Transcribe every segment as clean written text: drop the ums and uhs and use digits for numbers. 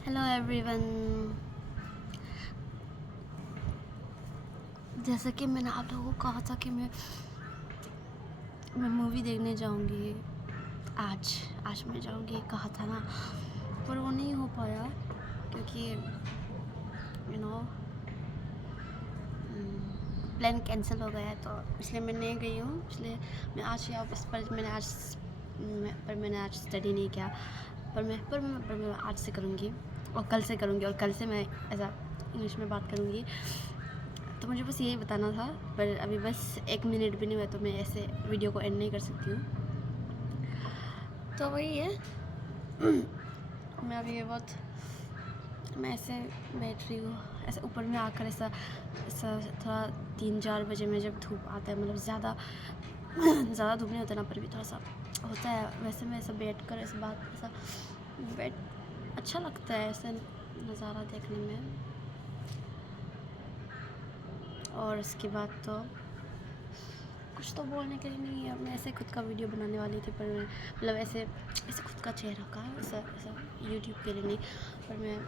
Hello everyone. जैसा कि मैंने आप लोगों को कहा था कि मैं मूवी देखने जाऊंगी आज आज मैं जाऊंगी, कहा था ना, पर वो नहीं हो पाया क्योंकि नो प्लान कैंसिल हो गया है, तो इसलिए मैं नहीं गई हूँ। इसलिए मैं आज या इस पर मैंने आज स्टडी नहीं किया। पर मैं आज से करूँगी और कल से करूँगी और कल से मैं ऐसा इंग्लिश में बात करूँगी। तो मुझे बस यही बताना था, पर अभी बस 1 मिनट भी नहीं हुआ तो मैं ऐसे वीडियो को एंड नहीं कर सकती हूँ। तो वही है। मैं अभी ये मैं ऐसे बैठ रही हूँ, ऐसे ऊपर में आकर ऐसा ऐसा थोड़ा 3-4 बजे में जब धूप आता है, मतलब ज़्यादा धूप नहीं होता ना, पर भी थोड़ा सा होता है। वैसे मैं ऐसा बैठ कर ऐसा बैठ अच्छा लगता है ऐसे नज़ारा देखने में। और उसके बाद तो कुछ तो बोलने के लिए नहीं है। मैं ऐसे खुद का वीडियो बनाने वाली थी, पर मैं मतलब ऐसे ऐसे खुद का चेहरा का ऐसा ऐसा यूट्यूब के लिए नहीं, पर मैं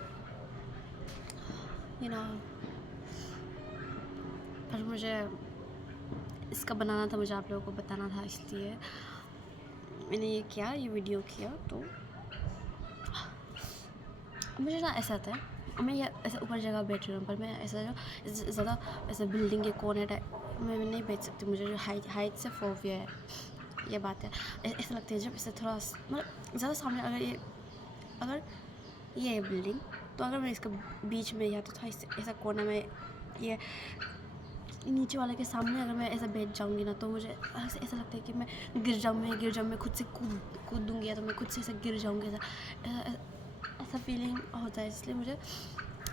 पर मुझे इसका बनाना था, मुझे आप लोगों को बताना था, इसलिए मैंने ये वीडियो किया। तो मुझे ना ऐसा आता है, मैं ये ऐसे ऊपर जगह बैठ रही हूँ, पर मैं ऐसा जो ज़्यादा ऐसे बिल्डिंग के कोने टाइप मैं नहीं बैठ सकती। मुझे जो हाइट से फोबिया है, ये बात है। ऐसा लगता है जब इसे थोड़ा मतलब ज़्यादा सामने अगर ये है बिल्डिंग, तो अगर मैं इसका बीच में या तो था ऐसा कोना में ये नीचे वाले के सामने अगर मैं ऐसा बैठ जाऊँगी ना, तो मुझे ऐसा लगता है कि मैं गिर जाऊँ, मैं खुद से कूद दूँगी, या तो मैं खुद से ऐसा गिर जाऊँगी। ऐसा फीलिंग होता है, इसलिए मुझे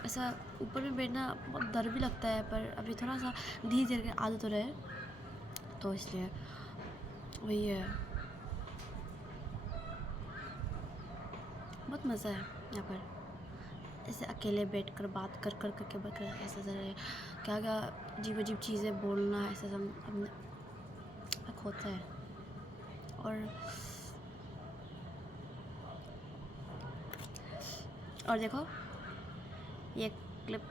ऐसा ऊपर में बैठना बहुत डर भी लगता है। पर अभी थोड़ा सा धीरे धीरे की आदत हो रहा है, तो इसलिए वही है। बहुत मज़ा है यहाँ पर, ऐसे अकेले बैठ कर बात कर कर करके बैठ कर ऐसा ज़रा क्या क्या अजीब अजीब चीज़ें बोलना, ऐसा सब अपने होता है। और देखो ये क्लिप,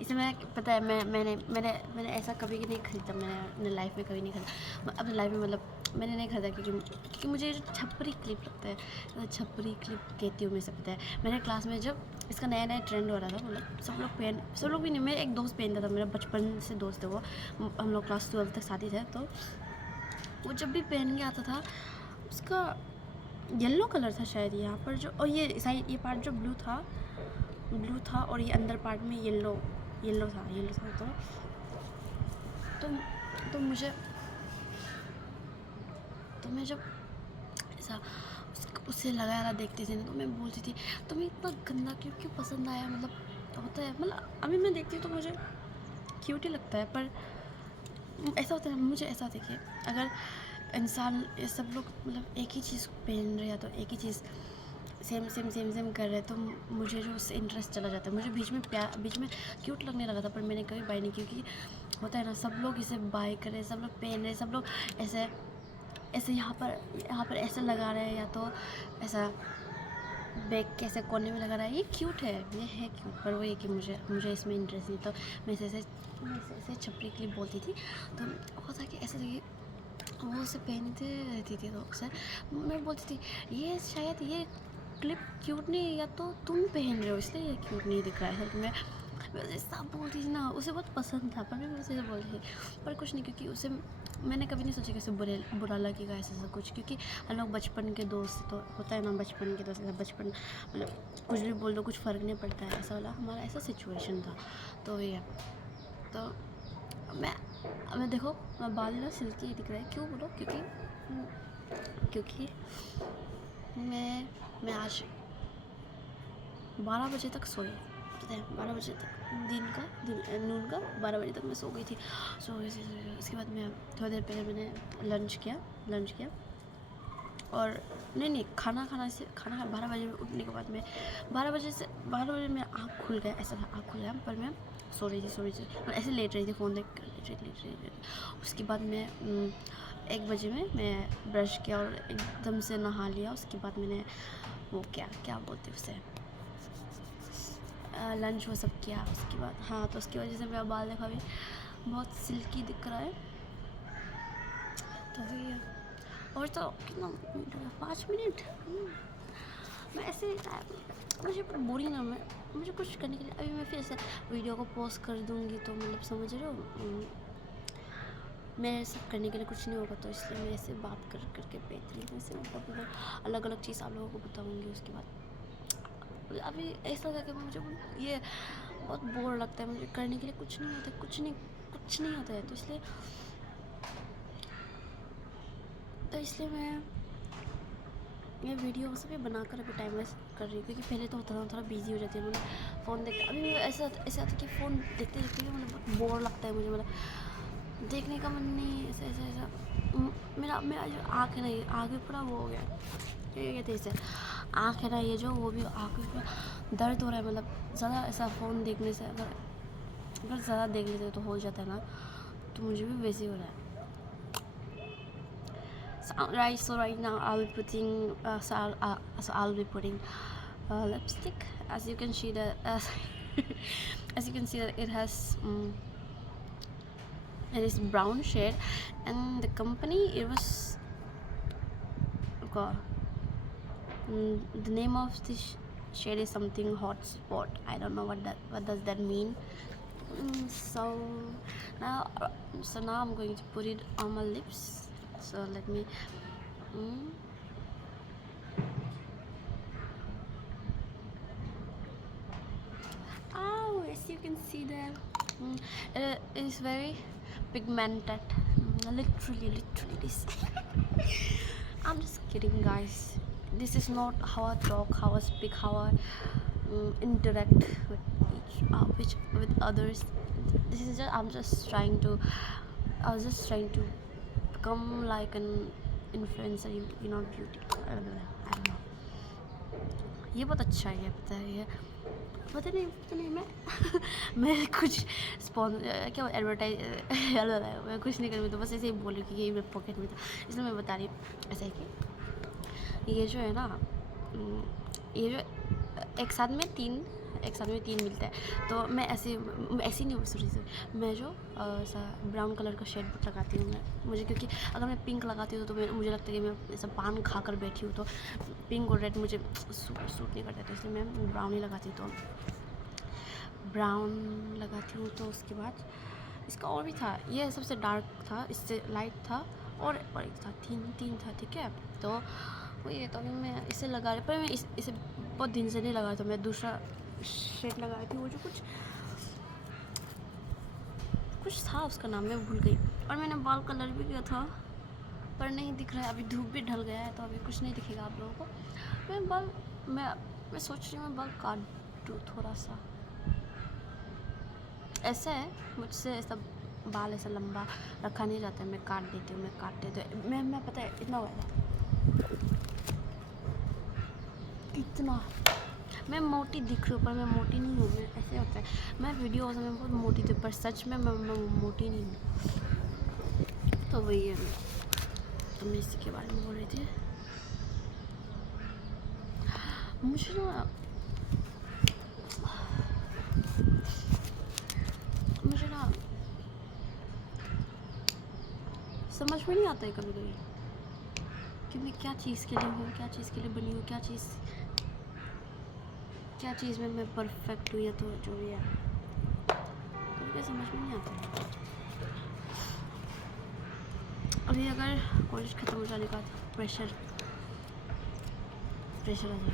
इसे मैं पता है मैंने ऐसा कभी नहीं खरीदा। मैंने अपने लाइफ में कभी नहीं खरीदा, अपने लाइफ में मतलब मैंने नहीं खरीदा, क्योंकि मुझे जो छपरी क्लिप लगता है, छपरी क्लिप कहती हूँ मैं, सब पता है। मेरे क्लास में जब इसका नया नया ट्रेंड हो रहा था, मतलब सब लोग भी नहीं, मैं एक दोस्त पहनता था, मेरा बचपन से दोस्त है वो, हम लोग क्लास 12 तक साथ ही थे। तो वो जब भी पहन के आता था, उसका येलो कलर था शायद यहाँ पर जो, और ये पार्ट जो ब्लू था और ये अंदर पार्ट में येलो था। तो तो मुझे तो मैं जब ऐसा उससे लगाया देखती थी ना, तो मैं बोलती थी तुम्हें इतना गंदा क्यों पसंद आया। मतलब होता है, मतलब अभी मैं देखती हूँ तो मुझे क्यूट ही लगता है, पर ऐसा होता है मुझे ऐसा देखिए, अगर इंसान ये सब लोग मतलब एक ही चीज़ पहन रहे, या तो एक ही चीज़ सेम कर रहे हैं, तो मुझे जो उससे इंटरेस्ट चला जाता है। मुझे बीच में क्यूट लगने लगा था, पर मैंने कभी बाय नहीं, क्योंकि होता है ना, सब लोग इसे बाय कर रहे हैं, सब लोग पहन रहे हैं, सब लोग ऐसे ऐसे यहाँ पर ऐसे लगा रहे हैं, या तो ऐसा बैग के ऐसे कोने में लगा रहा है। ये क्यूट है, ये है क्यूट, पर वो ये कि मुझे इसमें इंटरेस्ट नहीं। तो मैं ऐसे छपरी के लिए बोलती थी, तो होता कि ऐसे देखिए वो उसे पहनते रहती थी, तो अक्सर मैं बोलती थी ये शायद ये क्लिप क्यूट नहीं है, या तो तुम पहन रहे हो इसलिए ये क्यूट नहीं दिख रहा है। मैं उसे सब बोलती थी ना, उसे बहुत पसंद था, पर मैं उसे बोलती थी, पर कुछ नहीं, क्योंकि उसे मैंने कभी नहीं सोचा कि उसे बुरा लगेगा ऐसा कुछ, क्योंकि हम लोग बचपन के दोस्त, तो होता है ना बचपन के दोस्त, बचपन मतलब कुछ भी बोल दो कुछ फ़र्क नहीं पड़ता है, ऐसा वाला हमारा ऐसा सिचुएशन था। तो ये तो मैं देखो बाल ना सिल्की दिख रहा है, क्यों बोलो, क्योंकि मैं आज 12 बजे तक सोई, पता है, 12 बजे तक नून का 12 बजे तक मैं सो गई थी। उसके बाद मैं थोड़ी देर पहले मैंने लंच किया और नहीं खाना 12 बजे में उठने के बाद मैं 12 बजे में आँख खुल गया, ऐसा था आँख खुल गया, पर मैं सो रही थी और ऐसे लेट रही थी, फ़ोन देख कर लेट रही। उसके बाद मैं 1 बजे में मैं ब्रश किया और एकदम से नहा लिया। उसके बाद मैंने वो क्या बोलते उसे, लंच वो सब किया उसके बाद। हाँ, तो उसकी वजह से मेरा बाल देखा भी बहुत सिल्की दिख रहा है। तो वही है। और तो कितना मिनट हो गया, 5 मिनट। मैं ऐसे मुझे बोरिंग ना, मैं मुझे कुछ करने के लिए अभी मैं फिर से वीडियो को पोस्ट कर दूँगी, तो मतलब समझ रहे हो, मेरे सब करने के लिए कुछ नहीं होगा, तो इसलिए मैं ऐसे बात करके बेहतरीन से मतलब अलग अलग चीज़ आप लोगों को बताऊँगी। उसके बाद अभी ऐसा लगा कि मुझे ये बहुत बोर लगता है, मुझे करने के लिए कुछ नहीं होता, कुछ नहीं होता है, तो इसलिए मैं ये वीडियो सब बनाकर अभी टाइम वेस्ट कर रही हूँ, क्योंकि पहले तो होता था थोड़ा बिजी हो जाती है, मतलब फ़ोन देखते अभी ऐसा आता कि फ़ोन देखते मतलब बहुत बोर लगता है मुझे, मतलब देखने का मन नहीं, ऐसा मेरा जो आँख है ना, ये आँख भी पूरा वो हो गया, क्या कहते हैं इसे, आँख है ना ये जो, वो भी आँख भी पूरा दर्द हो रहा है, मतलब ज़्यादा ऐसा फ़ोन देखने से, अगर ज़्यादा देख लेते तो हो जाता है ना, तो मुझे भी वैसे ही हो रहा है। So right now I'll be putting I'll be putting lipstick. As you can see that as you can see that it has it is brown shade, and the company, it was the name of this shade is something hot spot. I don't know what does that mean. So now I'm going to put it on my lips. So let me as you can see there, it is very pigmented. Literally this. I'm just kidding, guys. This is not how I talk, how I speak, how I interact with others. This is just I was just trying to become like an influencer, beauty. I don't know. ये बहुत अच्छा है, पता है, ये पता नहीं मैं कुछ क्या एडवर्टाइज मैं कुछ नहीं करूँ, तो बस ऐसे ही बोलूँ कि ये मेरे पॉकेट में था, इसलिए मैं बता रही हूँ। ऐसा है कि ये जो है ना, ये जो एक साथ में तीन मिलता है, तो मैं ऐसे नहीं, सॉरी मैं जो ऐसा ब्राउन कलर का शेड लगाती हूँ मैं, मुझे क्योंकि अगर मैं पिंक लगाती हूँ तो मुझे लगता है कि मैं ऐसा पान खा कर बैठी हूँ, तो पिंक और रेड मुझे सूट नहीं करता, तो इसलिए मैं ब्राउन ही लगाती हूँ, तो ब्राउन लगाती हूँ। तो उसके बाद इसका और भी था, ये सबसे डार्क था, इससे लाइट था, और एक था, तीन था, ठीक है। तो वही, तो अभी मैं इसे लगा रही, पर मैं इसे बहुत दिन से नहीं लगाया, तो मैं दूसरा शेड लगाई थी, वो जो कुछ था, उसका नाम मैं भूल गई, और मैंने बाल कलर भी किया था, पर नहीं दिख रहा है, अभी धूप भी ढल गया है, तो अभी कुछ नहीं दिखेगा आप लोगों को। मैं सोच रही हूँ मैं बाल काट दूँ थोड़ा सा, ऐसा है मुझसे, ऐसा बाल ऐसा लंबा रखा नहीं जाता है, मैं काट देती हूँ, मैं पता है इतना हुआ था, इतना मैं मोटी दिख रही हूँ, पर मैं मोटी नहीं हूँ, मैं ऐसे होता है, मैं वीडियोज़ में बहुत मोटी थी, पर सच में मैं मोटी नहीं हूँ। तो वही है, तो मैं इसी के बारे में बोल रही थी। मुझे ना समझ में नहीं आता है कभी कि मैं क्या चीज़ के लिए हूँ, क्या चीज़ के लिए बनी हूँ, क्या चीज़ में मैं परफेक्ट हूँ, या तो जो भी है, तो मुझे समझ में नहीं आता। अभी अगर कॉलेज ख़त्म हो जाने का प्रेशर आ जाएगा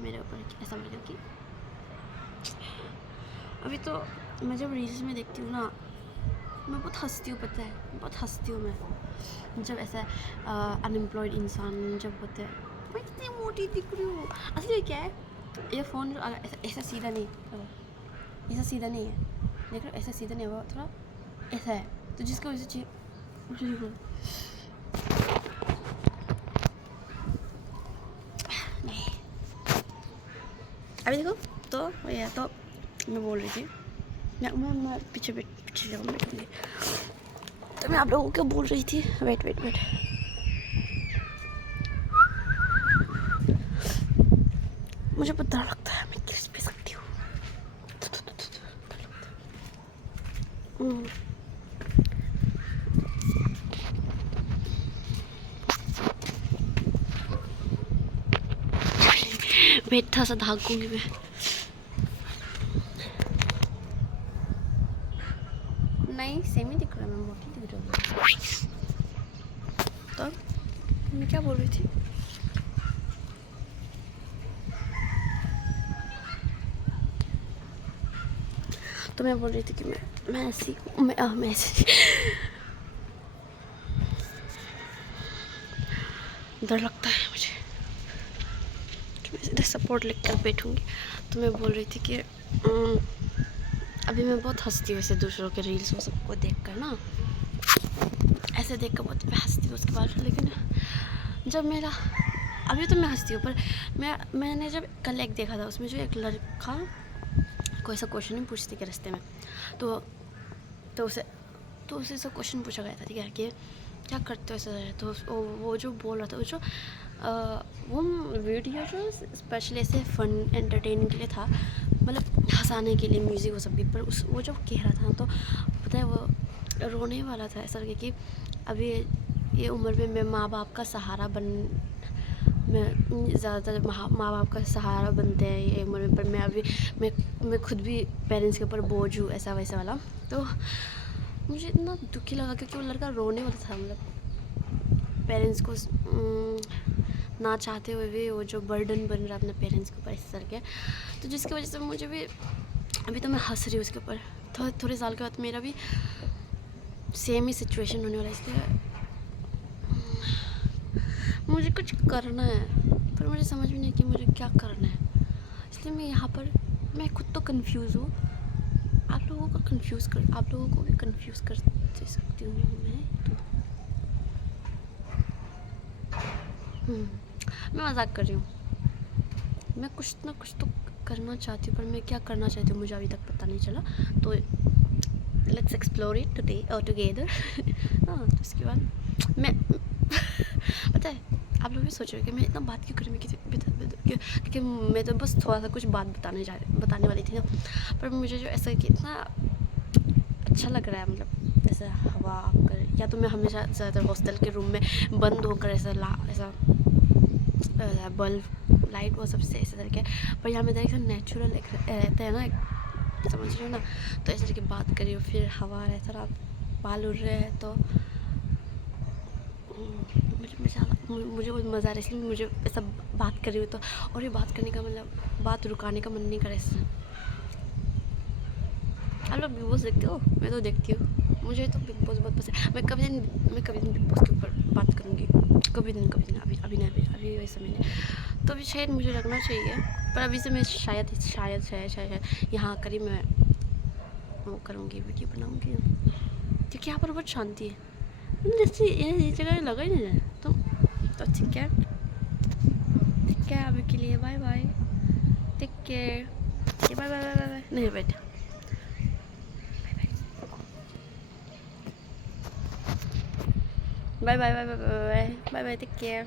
मेरे ऊपर, ऐसा मतलब कि अभी तो मैं जब रील्स में देखती हूँ ना, मैं बहुत हंसती हूँ, पता है, बहुत हंसती हूँ मैं, जब ऐसा अनएम्प्लॉयड इंसान जब होते हैं, मैं कितनी मोटी दिख रही हूँ। असली में क्या है, ये फ़ोन जो ऐसा सीधा नहीं है, देख रहे हो, ऐसा सीधा नहीं है, वो थोड़ा ऐसा है, तो जिसकी वजह से अभी देखो, तो ये तो मैं बोल रही थी, मैं पीछे बैठूँगी, तो मैं आप लोगों को बोल रही थी, वेट मुझे बहुत डर लगता है, मैं गिर भी सकती हूँ, बैठा सा भागूंगी मैं। नहीं सेम ही दिख रहा है, मैं मोटी दिख रही हूँ। तो मैं क्या बोल रही थी? तो मैं बोल रही थी कि मैं ऐसी मैं ऐसी डर लगता है मुझे, तो मैं सीधे सपोर्ट लिख कर बैठूंगी। तो मैं बोल रही थी कि अभी मैं बहुत हंसती हूँ ऐसे दूसरों के रील्स वो सबको देख कर ना, ऐसे देख कर बहुत मैं हंसती हूँ उसके बाद। लेकिन जब मेरा अभी तो मैं हंसती हूँ, पर मैंने जब कल एक देखा था, उसमें जो एक लड़का कोई ऐसा क्वेश्चन नहीं पूछती के रास्ते में, तो उसे ऐसा क्वेश्चन पूछा गया था, ठीक है, कि क्या करते हो ऐसा। तो वो जो बोल रहा था, वो वीडियो जो स्पेशली ऐसे फन एंटरटेनिंग के लिए था, मतलब हंसाने के लिए, म्यूज़िक वो सब भी, पर वो जब कह रहा था तो पता है वो रोने वाला था, ऐसा लगे कि अभी ये उम्र में मैं माँ बाप का सहारा मैं ज़्यादातर माँ बाप का सहारा बनते हैं ये उम्र में, पर मैं अभी मैं खुद भी पेरेंट्स के ऊपर बोझ हूँ, ऐसा वैसा वाला। तो मुझे इतना दुखी लगा क्योंकि वो लड़का रोने वाला था, मतलब पेरेंट्स को ना चाहते हुए भी वो जो बर्डन बन रहा अपने पेरेंट्स के ऊपर इस तरह के, तो जिसकी वजह से मुझे भी अभी तो मैं हंस रही हूँ उसके ऊपर। थोड़े साल के बाद मेरा भी सेम ही सिचुएशन होने वाला है, इसलिए मुझे कुछ करना है, पर मुझे समझ में नहीं कि मुझे क्या करना है। इसलिए मैं यहाँ पर मैं खुद तो कंफ्यूज हूँ, आप लोगों को भी कंफ्यूज कर सकती हूँ मैं तो। मैं मजाक कर रही हूँ, मैं कुछ ना कुछ तो करना चाहती हूँ, पर मैं क्या करना चाहती हूँ मुझे अभी तक पता नहीं चला। तो लेट्स एक्सप्लोर इट टुडे और टुगेदर। हाँ, तो इसके बाद मैं पता है आप लोग भी सोच रहे हो कि मैं इतना बात क्यों कर रही हूँ, क्योंकि मैं तो बस थोड़ा सा कुछ बात बताने वाली थी ना, पर मुझे जो ऐसा कि इतना अच्छा लग रहा है, मतलब ऐसा हवा आकर, या तो मैं हमेशा ज़्यादातर हॉस्टल के रूम में बंद होकर ऐसा बल्ब लाइट वो सबसे ऐसे करके, पर यहाँ में एकदम नेचुरल रहता है ना, समझ रहे हो ना। तो ऐसे करके बात करी हो, फिर हवा रहता रहा, बाल उड़ रहे हैं, तो मुझे बहुत मज़ा आ रहा है, इसलिए मुझे ऐसा बात कर रही हूँ। तो और ये बात करने का मतलब बात रुकाने का मन नहीं कर रहा है। आप लोग बिग बॉस देखते हो? मैं तो देखती हूँ, मुझे तो बिग बॉस बहुत पसंद है। मैं कभी दिन बिग बॉस के ऊपर बात करूँगी, कभी दिन अभी नहीं, अभी वैसे मैंने तो अभी शायद मुझे लगना चाहिए, पर अभी से मैं शायद यहाँ आकर ही मैं वो करूँगी, वीडियो बनाऊँगी, क्योंकि यहाँ पर बहुत शांति है। जैसे ये जगह लगा ही नहीं है, तो ठीक है अभी के लिए bye bye, take care, bye bye bye bye, नहीं बैठ, bye bye bye bye bye bye bye, take care.